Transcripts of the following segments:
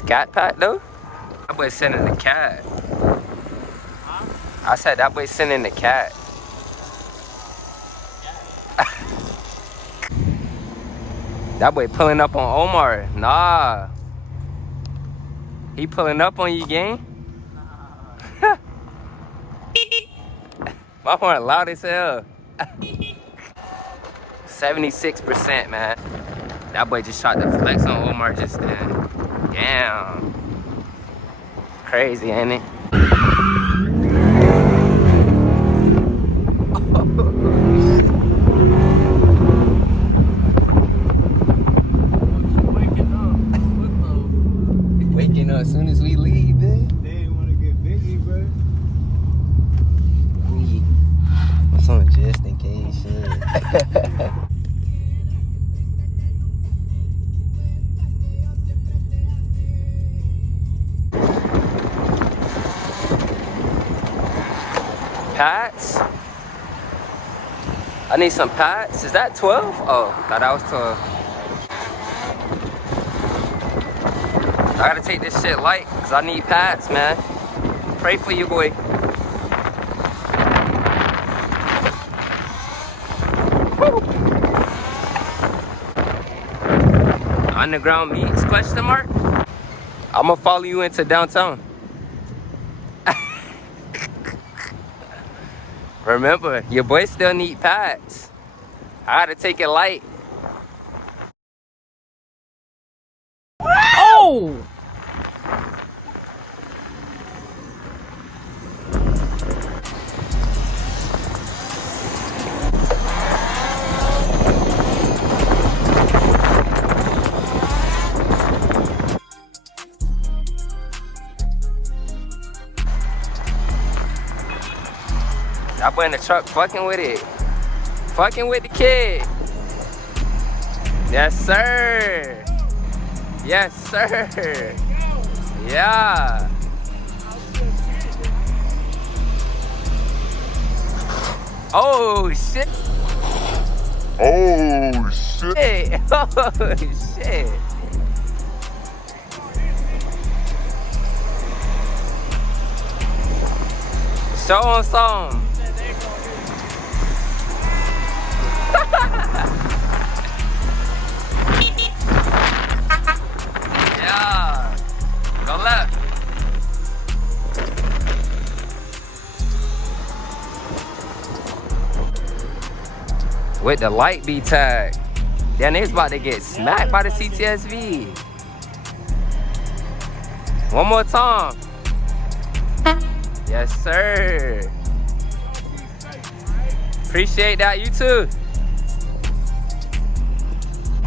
Scat Pack though? That boy sending the cat. I said that boy sending the cat. That boy pulling up on Omar. Nah. He pulling up on you, gang? My horn loud as hell. 76%, man. That boy just shot the flex on Omar just then. Damn. Crazy, ain't it? Waking up as soon as we leave, man. They ain't want to get busy, bro. What's on just in case shit? Pats? I need some pats. Is that 12? Oh, thought that was 12. I gotta take this shit light, cause I need pats, man. Pray for you, boy. Woo. Underground meats, question mark? I'ma follow you into downtown. Remember, your boy still need pads. I gotta take it light. Oh! That boy in the truck fucking with it. Fucking with the kid. Yes, sir. Yes, sir. Yeah. Oh, shit. Oh, shit. Hey. Oh, shit. Show him some. Yeah. Go left. With the light B tag. Then they's about to get smacked by the CTSV. One more time. Yes, sir. Appreciate that, you too.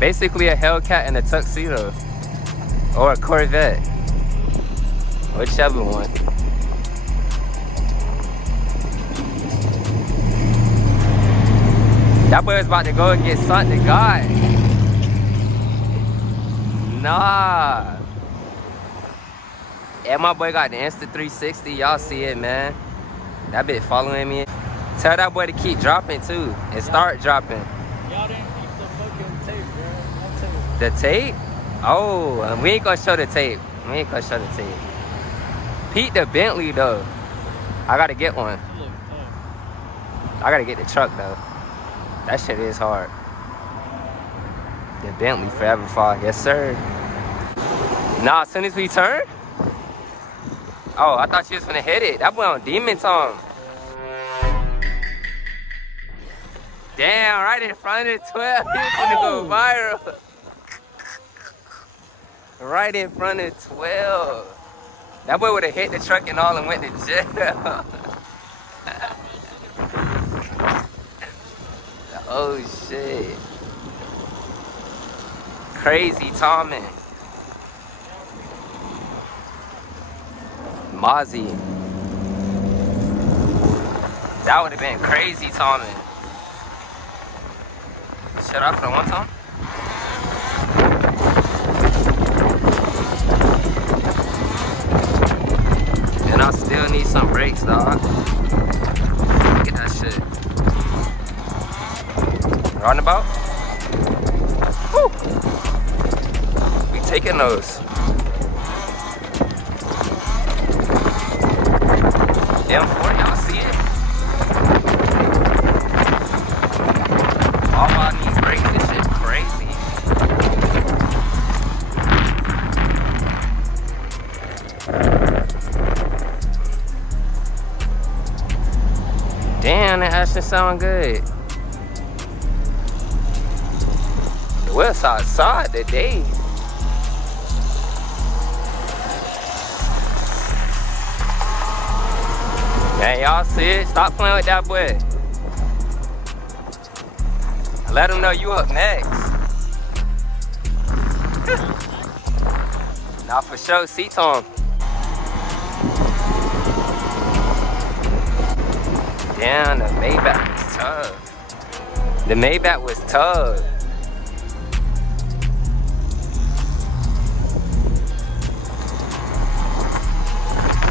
Basically a Hellcat and a tuxedo. Or a Corvette. Whichever one. That boy was about to go and get Stunt to God. Nah. Yeah, my boy got the Insta 360. Y'all see it, man. That bitch following me. Tell that boy to keep dropping too. And start dropping. Y'all didn't keep the fucking tape, bro. I'll tell you. The tape? Oh, we ain't gonna show the tape. We ain't gonna show the tape. Pete the Bentley though. I gotta get one. I gotta get the truck though. That shit is hard. The Bentley forever fall. Yes, sir. Nah, as soon as we turn. Oh, I thought you was gonna hit it. That boy on demon time. Damn, right in front of the 12. He was gonna go viral. Right in front of 12. That boy would have hit the truck and all and went to jail. Oh shit. Crazy timing. Mozzie. That would have been crazy timing. Shut up for the one time. And I still need some brakes, dog. Look at that shit. Roundabout. Woo. We taking those. Damn, that actually sound good. The wheels outside today. Man, y'all see it? Stop playing with that boy. Let him know you up next. Nah, for sure, seats on. Damn, the Maybach was tough. The Maybach was tough.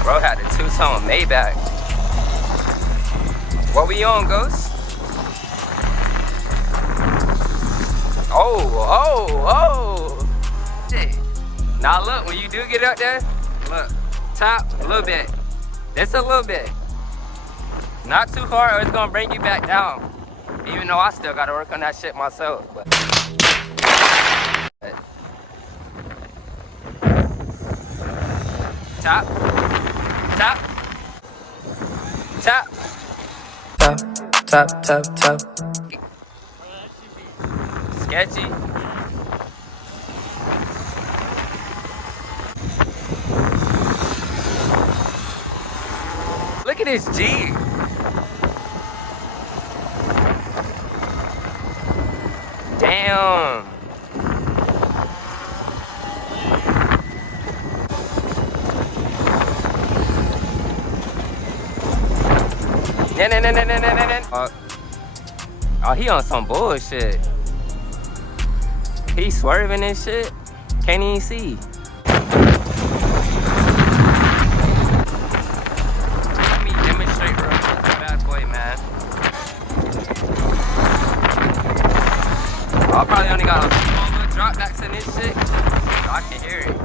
Bro had a two-tone Maybach. What we on, Ghost? Oh. Shit. Now look, when you do get up there, look, top a little bit. Just a little bit. Not too hard or it's gonna bring you back down. Even though I still gotta work on that shit myself. But. Top. Sketchy. Look at this G. Damn. No. Oh, he on some bullshit. He swerving and shit. Can't even see. Let me demonstrate real quick the bad boy, man. I probably only got a small little drop backs in this shit. So I can hear it.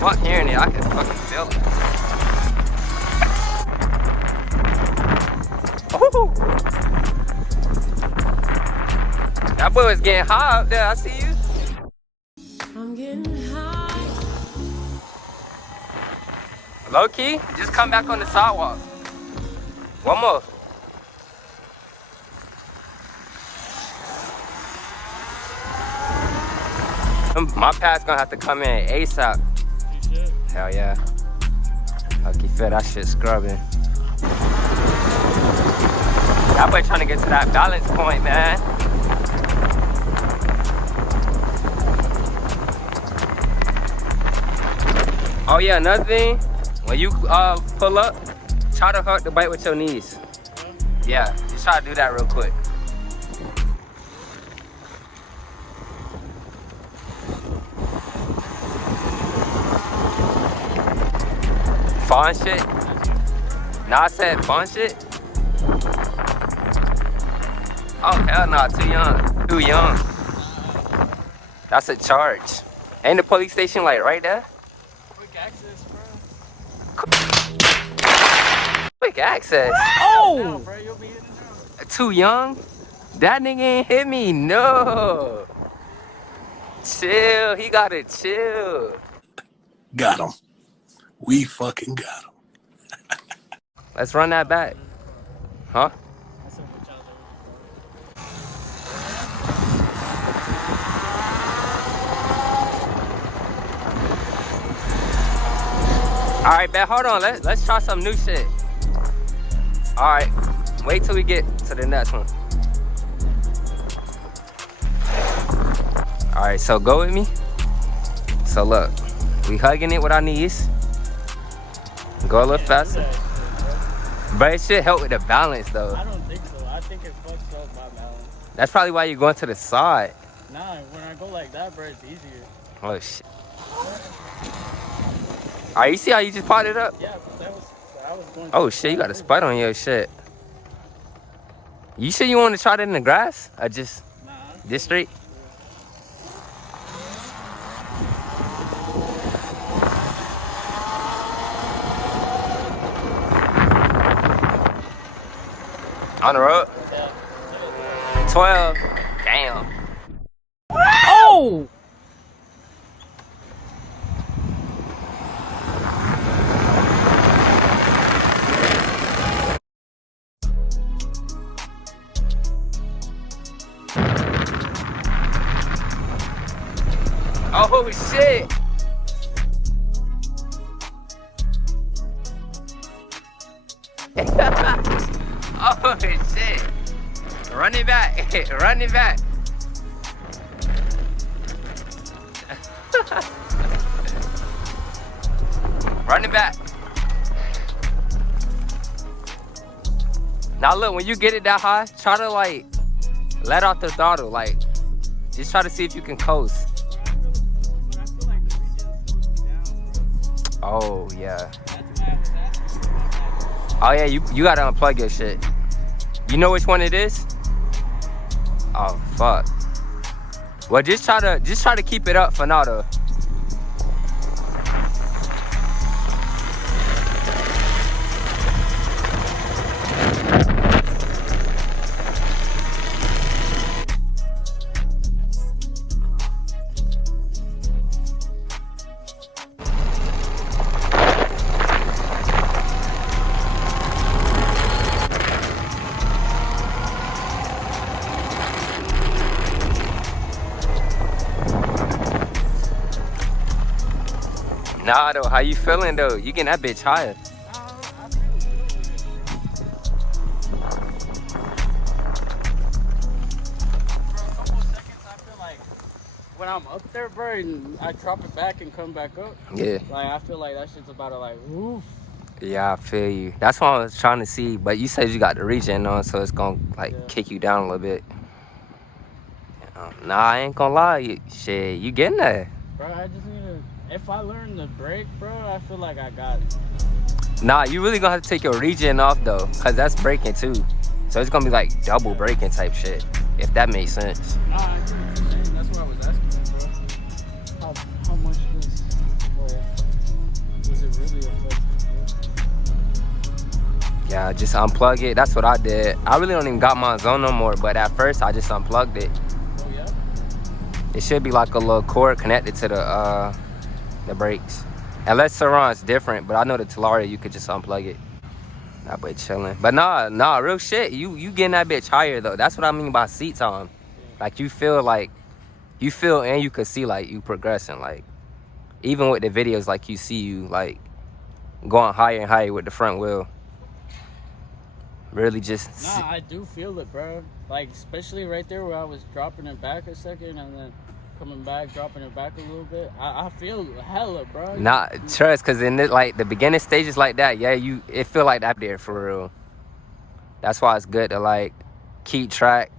Fuck hearing it, I can fucking feel it. Ooh. That boy was getting high up there, I see you. I'm getting high. Low key, just come back on the sidewalk. One more. My pad's gonna have to come in ASAP. You should. Hell yeah. Lucky fit, that shit scrubbing. That boy trying to get to that balance point, man. Oh yeah, another thing, when you pull up, try to hug the bike with your knees. Yeah, just try to do that real quick. Fawn shit? Nah, I said fawn shit? Oh hell no, too young. Too young. That's a charge. Ain't the police station like right there? Quick access, bro. Quick access. Oh! Bro, you'll be in and out. Too young? That nigga ain't hit me, no. Chill, he gotta chill. Got him. We fucking got him. Let's run that back. Huh? All right, bet, hold on. Let's try some new shit. All right, wait till we get to the next one. All right, so go with me. So look, we hugging it with our knees. Go a little faster. But it should help with the balance though. I don't think so. I think it fucks up my balance. That's probably why you're going to the side. Nah, when I go like that, bro, it's easier. Oh shit. All right, you see how you just popped it up? Yeah, but I was going. Oh shit, you got a spot on your shit. You sure you want to try that in the grass? Or just straight? On the road? 12. Damn. Oh! Oh shit. Oh shit. Run it back. Run it back. Run it back. Now look, when you get it that high, try to like let off the throttle. Like, just try to see if you can coast. Oh yeah. Oh yeah, you gotta unplug your shit. You know which one it is? Oh fuck. Well, just try to keep it up for now though. Nah though, how you feeling though? You getting that bitch higher. I feel good with it. For a couple of seconds, I feel like when I'm up there, bro, and I drop it back and come back up. Yeah. Like, I feel like that shit's about to, like, woof. Yeah, I feel you. That's what I was trying to see. But you said you got the regen on, so it's gonna like kick you down a little bit. Nah, I ain't gonna lie. Shit, you getting there. Bro, I just need to... If I learn the brake, bro, I feel like I got it. Nah, you really gonna have to take your regen off though, cause that's braking too. So it's gonna be like double braking type shit, if that makes sense. Nah, I get what you're saying. That's what I was asking, bro. How much does... Does it really affect this, bro? Yeah, just unplug it. That's what I did. I really don't even got mine on no more, but at first I just unplugged it. Oh, yeah? It should be like a little cord connected to the brakes. Unless SURRON's different, but I know the TALARIA you could just unplug it. That boy chilling. But nah, real shit. You getting that bitch higher though. That's what I mean by seat time. Like you feel and you could see like you progressing. Like even with the videos, like you see you like going higher and higher with the front wheel. Really just. Nah, I do feel it, bro. Like especially right there where I was dropping it back a second and then coming back, dropping it back a little bit. I feel hella, bro. Nah, trust, cause in like the beginning stages like that, yeah, it feel like that there for real. That's why it's good to like keep track,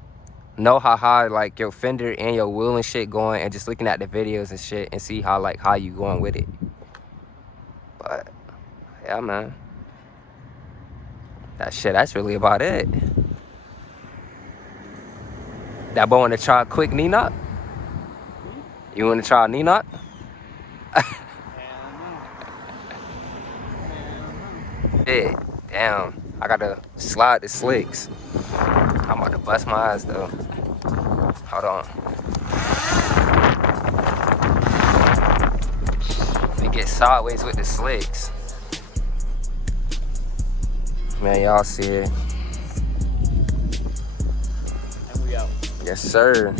know how high like your fender and your wheel and shit going, and just looking at the videos and shit and see how you going with it. But yeah, man, that's really about it. That boy wanna try a quick knee knot? You wanna try a knee knot? Shit, damn. I gotta slide the slicks. I'm about to bust my eyes though. Hold on. Let me get sideways with the slicks. Man, y'all see it. And we out. Yes, sir.